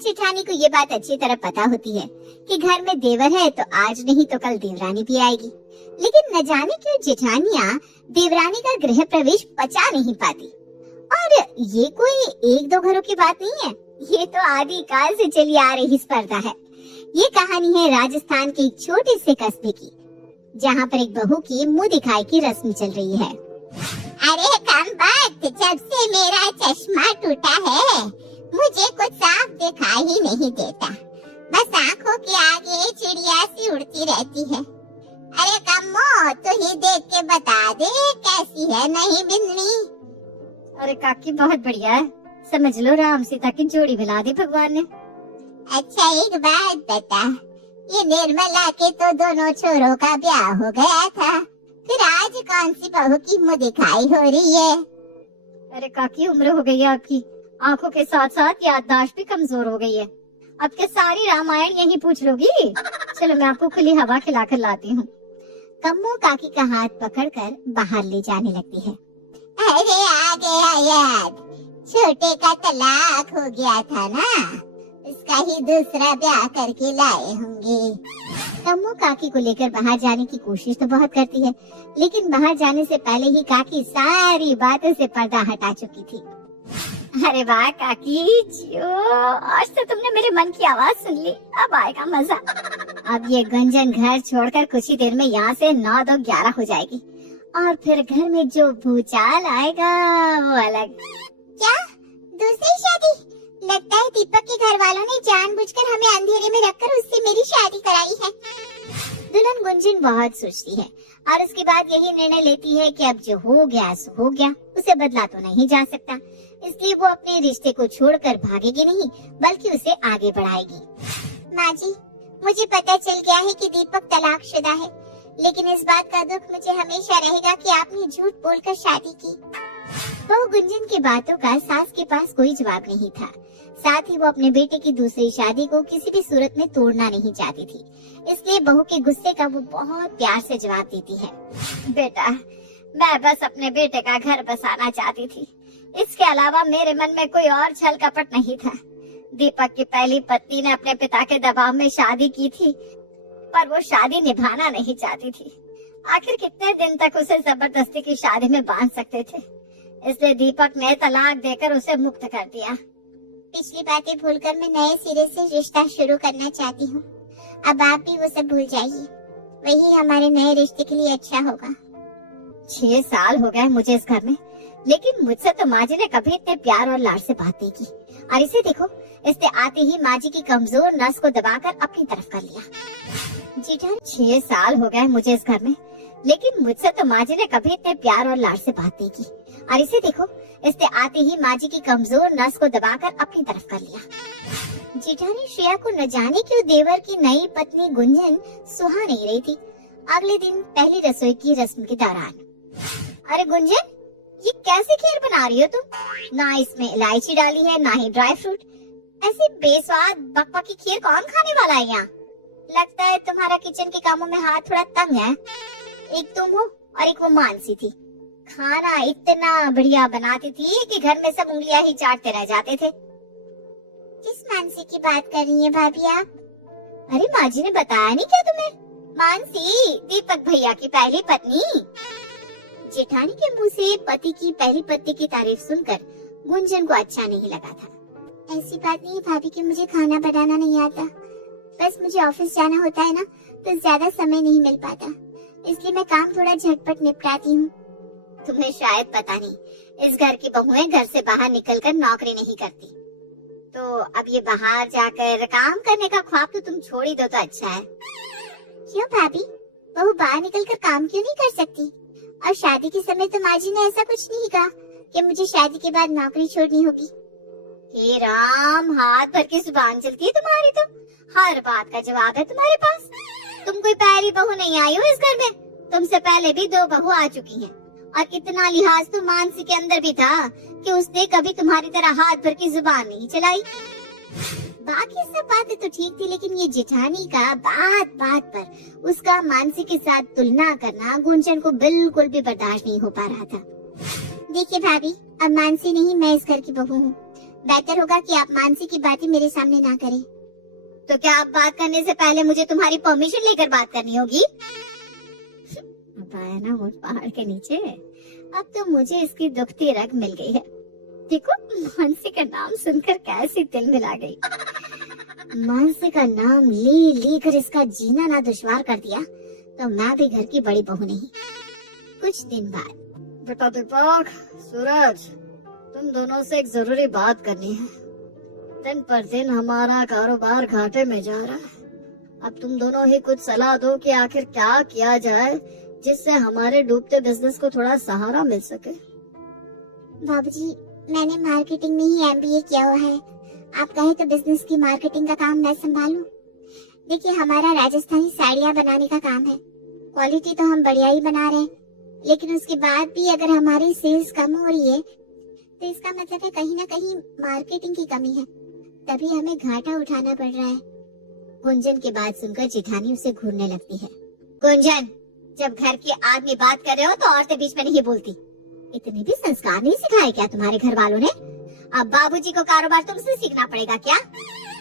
जेठानी को ये बात अच्छी तरह पता होती है कि घर में देवर है तो आज नहीं तो कल देवरानी भी आएगी, लेकिन न जाने क्यों जेठानियाँ देवरानी का गृह प्रवेश पचा नहीं पाती। और ये कोई एक दो घरों की बात नहीं है, ये तो आदि काल से चली आ रही स्पर्धा है। ये कहानी है राजस्थान के एक छोटे से कस्बे की, जहाँ पर एक बहू की मुंह दिखाई की रस्म चल रही है। अरे कमबख्त, जब से मेरा चश्मा टूटा है मुझे कुछ साफ दिखाई ही नहीं देता, बस आंखों के आगे चिड़िया सी उड़ती रहती है। अरे कम्मो, तू ही देख के बता दे कैसी है नई बिंदनी। अरे काकी बहुत बढ़िया है, समझ लो राम सीता की जोड़ी मिला दी भगवान ने। अच्छा एक बात बता, ये निर्मला के तो दोनों छोरों का ब्याह हो गया था, फिर आज कौन सी बहू की मुँह दिखाई हो रही है? अरे काकी उम्र हो गई है आपकी, आंखों के साथ साथ याददाश्त भी कमजोर हो गई है। अब क्या सारी रामायण यही पूछ लोगी? चलो मैं आपको खुली हवा खिलाकर लाती हूँ। कम्मो काकी का हाथ पकड़कर बाहर ले जाने लगती है। अरे आ गया याद, छोटे का तलाक हो गया था ना, इसका ही दूसरा ब्याह करके लाए होंगे। कम्मो काकी को लेकर बाहर जाने की कोशिश तो बहुत करती है, लेकिन बाहर जाने से पहले ही काकी सारी बातों से पर्दा हटा चुकी थी। अरे वाह काकी जियो, आज तो तुमने मेरे मन की आवाज सुन ली, अब आएगा मजा। अब ये गंजन घर छोड़कर कुछ ही देर में यहाँ से 9 2 11 हो जाएगी, और फिर घर में जो भूचाल आएगा वो अलग। क्या दूसरी शादी? लगता है दीपक के घर वालों ने जानबूझकर हमें अंधेरे में रखकर उससे मेरी शादी कराई है। दुल्हन गुंजन बहुत सोचती है और उसके बाद यही निर्णय लेती है कि अब जो हो गया सो हो गया, उसे बदला तो नहीं जा सकता, इसलिए वो अपने रिश्ते को छोड़कर भागेगी नहीं बल्कि उसे आगे बढ़ाएगी। माँ जी, मुझे पता चल गया है कि दीपक तलाकशुदा है, लेकिन इस बात का दुख मुझे हमेशा रहेगा कि आपने झूठ बोलकर शादी की। बहू गुंजन की बातों का सास के पास कोई जवाब नहीं था, साथ ही वो अपने बेटे की दूसरी शादी को किसी भी सूरत में तोड़ना नहीं चाहती थी, इसलिए बहू के गुस्से का वो बहुत प्यार से जवाब देती है। बेटा, मैं बस अपने बेटे का घर बसाना चाहती थी, इसके अलावा मेरे मन में कोई और छल कपट नहीं था। दीपक की पहली पत्नी ने अपने पिता के दबाव में शादी की थी, पर वो शादी निभाना नहीं चाहती थी। आखिर कितने दिन तक उसे जबरदस्ती की शादी में बांध सकते थे, इसलिए दीपक ने तलाक देकर उसे मुक्त कर दिया। पिछली बातें भूलकर मैं नए सिरे से रिश्ता शुरू करना चाहती हूँ। अब आप भी वो सब भूल जाइए, वही हमारे नए रिश्ते के लिए अच्छा होगा। 6 साल हो गए मुझे इस घर में, लेकिन मुझसे तो माँ जी ने कभी इतने प्यार और लाड से बात नहीं की, और इसे देखो, इसने आते ही माँ जी की कमजोर नस को दबाकर अपनी तरफ कर लिया। जेठानी, 6 साल हो गए मुझे इस घर में, लेकिन मुझसे तो माँ जी ने कभी इतने प्यार और लाड से बात नहीं की, और इसे देखो, इसने आते ही माँ जी की कमजोर नस को दबाकर अपनी तरफ कर लिया। जेठानी श्रेया को न जाने क्यों देवर की नई पत्नी गुंजन सुहा नहीं रही थी। अगले दिन पहली रसोई की रस्म के दौरान, अरे गुंजन, ये कैसी खीर बना रही हो तुम? ना इसमें इलायची डाली है, ना ही ड्राई फ्रूट। ऐसी बेस्वाद बकबक की खीर कौन खाने वाला है यहाँ? लगता है तुम्हारा किचन के कामों में हाथ थोड़ा तंग है। एक तुम हो और एक वो मानसी थी, खाना इतना बढ़िया बनाती थी कि घर में सब उंगलियां ही चाटते रह जाते थे। किस मानसी की बात कर रही हैं भाभी आप? अरे माँ जी ने बताया नहीं क्या तुम्हें? मानसी, दीपक भैया की पहली पत्नी। जेठानी के मुंह से पति की पहली पत्नी की तारीफ सुनकर गुंजन को अच्छा नहीं लगा था। ऐसी बात नहीं भाभी कि मुझे खाना बनाना नहीं आता, बस मुझे ऑफिस जाना होता है ना, तो ज्यादा समय नहीं मिल पाता, इसलिए मैं काम थोड़ा झटपट निपटाती हूँ। तुम्हें शायद पता नहीं, इस घर की बहुएं घर से बाहर निकलकर नौकरी नहीं करती, तो अब ये बाहर जाकर काम करने का ख्वाब तो तुम छोड़ ही दो तो अच्छा है। क्यों भाभी, बहू बाहर निकलकर काम क्यों नहीं कर सकती? और शादी के समय तो माँ जी ने ऐसा कुछ नहीं कहा कि मुझे शादी के बाद नौकरी छोड़नी होगी। हे राम, हाथ भर की जुबान चलती है तुम्हारी, तो हर बात का जवाब है तुम्हारे पास। तुम कोई पहली बहू नहीं आई हो इस घर में, तुमसे पहले भी 2 बहू आ चुकी हैं, और इतना लिहाज तो मानसी के अंदर भी था कि उसने कभी तुम्हारी तरह हाथ भर की जुबान नहीं चलाई। बाकी सब बातें तो ठीक थी, लेकिन ये जेठानी का बात बात पर उसका मानसी के साथ तुलना करना गुंजन को बिल्कुल भी बर्दाश्त नहीं हो पा रहा था। देखिए भाभी, अब मानसी नहीं, मैं इस घर की बहू हूँ, बेहतर होगा कि आप मानसी की बातें मेरे सामने ना करें। तो क्या आप बात करने से पहले मुझे तुम्हारी परमिशन लेकर बात करनी होगी? अब आया ना वो पहाड़ के नीचे। अब तो मुझे इसकी दुखती रग मिल गई है। देखो मानसी का नाम सुनकर कैसी दिल मिला गई। मानसी का नाम ले लेकर इसका जीना ना दुश्वार कर दिया तो मैं भी घर की बड़ी बहू नहीं। कुछ दिन बाद। बेटा दीपक, सूरज, तुम दोनों से एक जरूरी बात करनी है। दिन पर दिन हमारा कारोबार घाटे में जा रहा है। अब तुम दोनों ही कुछ सलाह दो कि आखिर क्या किया जाए जिससे हमारे डूबते बिजनेस को थोड़ा सहारा मिल सके। बाबूजी, मैंने मार्केटिंग में ही MBA किया हुआ है। आप कहे तो बिजनेस की मार्केटिंग का काम मैं संभालूं। देखिए, हमारा राजस्थानी साड़ियाँ बनाने का काम है। क्वालिटी तो हम बढ़िया ही बना रहे हैं, लेकिन उसके बाद भी अगर हमारी सेल्स कम हो रही है तो इसका मतलब है कहीं ना कहीं मार्केटिंग की कमी है, तभी हमें घाटा उठाना पड़ रहा है। गुंजन की बात सुनकर जेठानी उसे घूरने लगती है। गुंजन, जब घर की आदमी बात कर रहे हो तो औरतें बीच में नहीं बोलती। इतने भी संस्कार नहीं सिखाए क्या तुम्हारे घर वालों ने? अब बाबूजी को कारोबार तुमसे सीखना पड़ेगा क्या?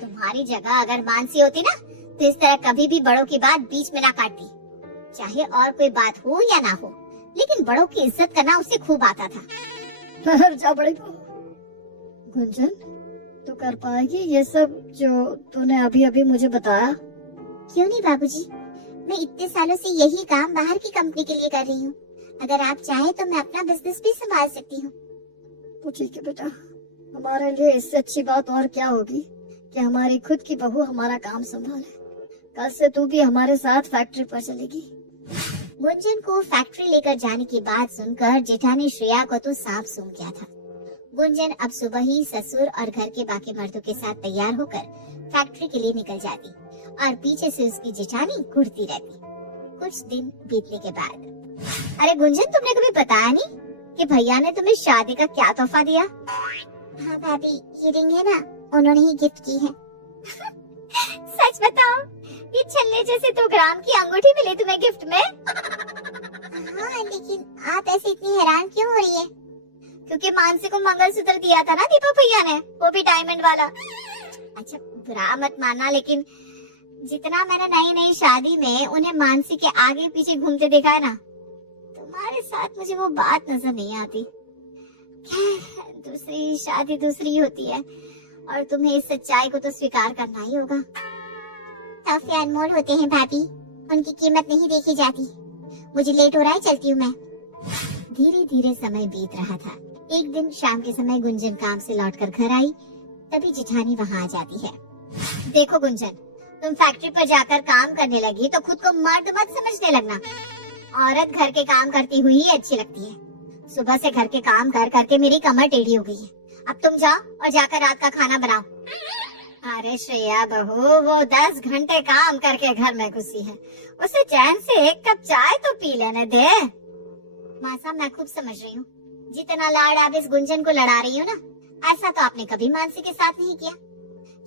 तुम्हारी जगह अगर मानसी होती ना तो इस तरह कभी भी बड़ों की बात बीच में ना काटती, चाहे और कोई बात हो या ना हो। लेकिन बड़ों की इज्जत करना उसे खूब आता था। जा बड़ी गुंजन, तू कर पाएगी ये सब जो तूने अभी अभी मुझे बताया? क्यों नहीं बाबूजी, मैं इतने सालों से यही काम बाहर की कंपनी के लिए कर रही हूँ। अगर आप चाहें तो मैं अपना बिजनेस भी संभाल सकती हूँ। तो ठीक है बेटा, हमारे लिए इससे अच्छी बात और क्या होगी कि हमारी खुद की बहू हमारा काम संभाले। कल से तू भी हमारे साथ फैक्ट्री पर चलेगी। गुंजन को फैक्ट्री लेकर जाने की बात सुनकर जेठानी श्रेया को तो सांप सूंघ गया था। गुंजन अब सुबह ही ससुर और घर के बाकी मर्दों के साथ तैयार होकर फैक्ट्री के लिए निकल जाती और पीछे से उसकी जेठानी घूरती रहती। कुछ दिन बीतने के बाद, अरे गुंजन, तुमने कभी बताया नहीं कि भैया ने तुम्हें शादी का क्या तोहफा दिया? हाँ भाभी, ये रिंग है ना, उन्होंने ही गिफ्ट की है। सच बताओ, ये छल्ले जैसे 2 ग्राम की अंगूठी मिली तुम्हें गिफ्ट में? हाँ, लेकिन आप ऐसे इतनी हैरान क्यों हो रही है? क्योंकि मानसी को मंगलसूत्र दिया था ना दीपक भैया ने, वो भी डायमंड वाला। अच्छा, बुरा मत मानना, लेकिन जितना मैंने नई नई शादी में उन्हें मानसी के आगे पीछे घूमते देखा है ना, तुम्हारे साथ मुझे वो बात नजर नहीं आती। दूसरी शादी दूसरी होती है और तुम्हें इस सच्चाई को तो स्वीकार करना ही होगा। तोहफे अनमोल होते हैं भाभी, उनकी कीमत नहीं देखी जाती। मुझे लेट हो रहा है, चलती हूँ मैं। धीरे धीरे समय बीत रहा था। एक दिन शाम के समय गुंजन काम से लौटकर घर आई, तभी जेठानी वहाँ आ जाती है। देखो गुंजन, तुम फैक्ट्री पर जाकर काम करने लगी तो खुद को मर्द मत समझने लगना। औरत घर के काम करती हुई ही अच्छी लगती है। सुबह से घर के काम कर करके मेरी कमर टेढ़ी हो गई है। अब तुम जाओ और जाकर रात का खाना बनाओ। अरे श्रेया बहू, वो 10 घंटे काम करके घर में घुसी है, उसे चैन से एक कप चाय तो पी लेने दे। माँ साहब, मैं खूब समझ रही हूँ, जितना लाड आप इस गुंजन को लड़ा रही हो ना, ऐसा तो आपने कभी मानसी के साथ नहीं किया।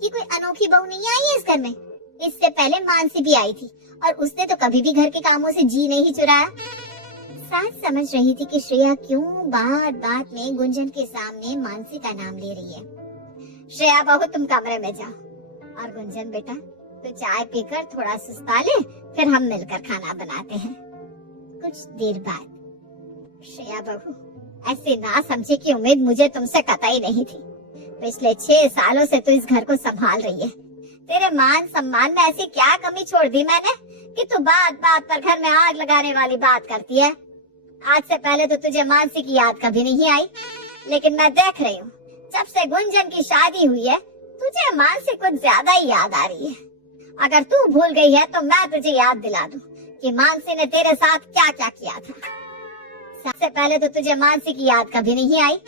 ये कोई अनोखी बहू नहीं आई है इस घर में। इससे पहले मानसी भी आई थी और उसने तो कभी भी घर के कामों से जी नहीं चुराया। सास समझ रही थी कि श्रेया क्यों बात बात में गुंजन के सामने मानसी का नाम ले रही है। श्रेया बहू, तुम कमरे में जाओ, और गुंजन बेटा, तो चाय पीकर थोड़ा सुस्ता ले, फिर हम मिलकर खाना बनाते हैं। कुछ देर बाद, श्रेया बहू, ऐसे ना समझे कि उम्मीद मुझे तुमसे कतई नहीं थी। पिछले 6 सालों से तू इस घर को संभाल रही है। तेरे मान सम्मान में ऐसी क्या कमी छोड़ दी मैंने कि तू बात बात पर घर में आग लगाने वाली बात करती है। आज से पहले तो तुझे मानसी की याद कभी नहीं आई, लेकिन मैं देख रही हूँ जब से गुंजन की शादी हुई है तुझे मानसी कुछ ज्यादा ही याद आ रही है। अगर तू भूल गई है तो मैं तुझे याद दिला दूं कि मानसी ने तेरे साथ क्या क्या किया था। सबसे पहले तो तुझे मानसी की याद कभी नहीं आई,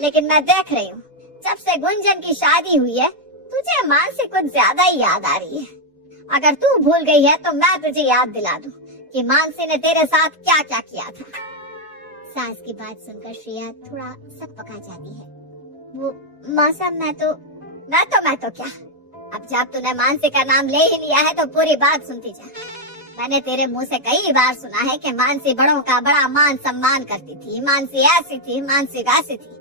लेकिन मैं देख रही हूँ जब से गुंजन की शादी हुई है तुझे मानसी कुछ ज्यादा ही याद आ रही है। अगर तू भूल गई है तो मैं तुझे याद दिला दूं कि मानसी ने तेरे साथ क्या क्या किया था। सास की बात सुनकर श्रेया थोड़ा सकपका जाती है। वो माँ साहब, मैं तो क्या, अब जब तूने मानसी का नाम ले ही लिया है तो पूरी बात सुनती जा। मैंने तेरे मुंह से कई बार सुना है कि मानसी बड़ों का बड़ा मान सम्मान करती थी, मानसी ऐसी थी, मानसी वैसी थी।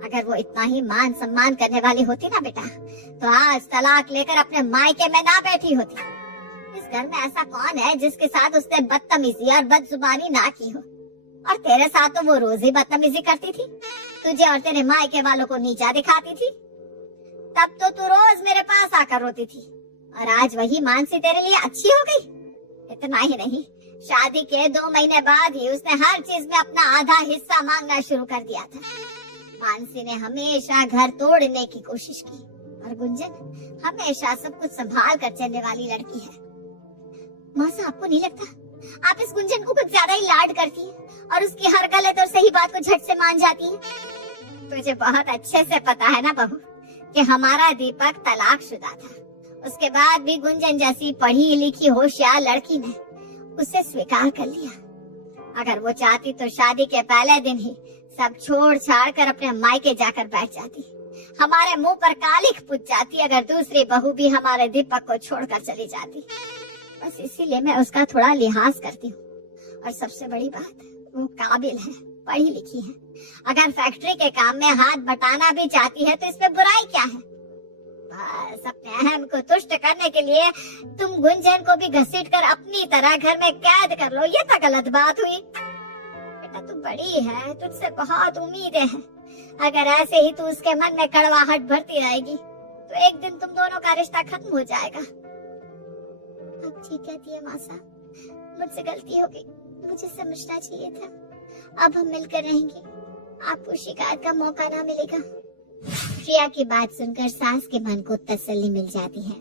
अगर वो इतना ही मान सम्मान करने वाली होती ना बेटा, तो आज तलाक लेकर अपने मायके में ना बैठी होती। इस घर में ऐसा कौन है जिसके साथ उसने बदतमीजी और बदजुबानी ना की हो? और तेरे साथ तो वो रोज ही बदतमीजी करती थी, तुझे और तेरे मायके वालों को नीचा दिखाती थी। तब तो तू रोज मेरे पास आकर रोती थी, और आज वही मानसी तेरे लिए अच्छी हो गई। इतना ही नहीं, शादी के 2 महीने बाद ही उसने हर चीज में अपना आधा हिस्सा मांगना शुरू कर दिया था। मानसी ने हमेशा घर तोड़ने की कोशिश की, और गुंजन हमेशा सब कुछ संभाल कर चलने वाली लड़की है। मौसा, आपको नहीं लगता आप इस गुंजन को कुछ ज्यादा ही लाड करती है और उसकी हर गलत और सही बात को झट से मान जाती है? तुझे बहुत अच्छे से पता है ना बहू कि हमारा दीपक तलाकशुदा था। उसके बाद भी गुंजन जैसी पढ़ी लिखी होशियार लड़की ने उसे स्वीकार कर लिया। अगर वो चाहती तो शादी के पहले दिन ही सब छोड़ छाड़ कर अपने मायके जाकर बैठ जाती। हमारे मुंह पर कालिख पुत जाती अगर दूसरी बहू भी हमारे दीपक को छोड़कर चली जाती। बस इसीलिए मैं उसका थोड़ा लिहाज करती हूँ। और सबसे बड़ी बात, वो काबिल है, पढ़ी लिखी है। अगर फैक्ट्री के काम में हाथ बटाना भी चाहती है तो इसमें बुराई क्या है? बस अपने अहम को तुष्ट करने के लिए तुम गुंजन को भी घसीट कर अपनी तरह घर में कैद कर लो, ये तो गलत बात हुई। बेटा तू बड़ी है, तुझसे बहुत उम्मीदें हैं। अगर ऐसे ही तू उसके मन में कड़वाहट भरती रहेगी तो एक दिन तुम दोनों का रिश्ता खत्म हो जाएगा। अब ठीक कहती है मासा, मुझसे गलती हो गई, मुझे समझना चाहिए था। अब हम मिलकर रहेंगे, आपको शिकायत का मौका ना मिलेगा। प्रिया की बात सुनकर सास के मन को तसल्ली मिल जाती है।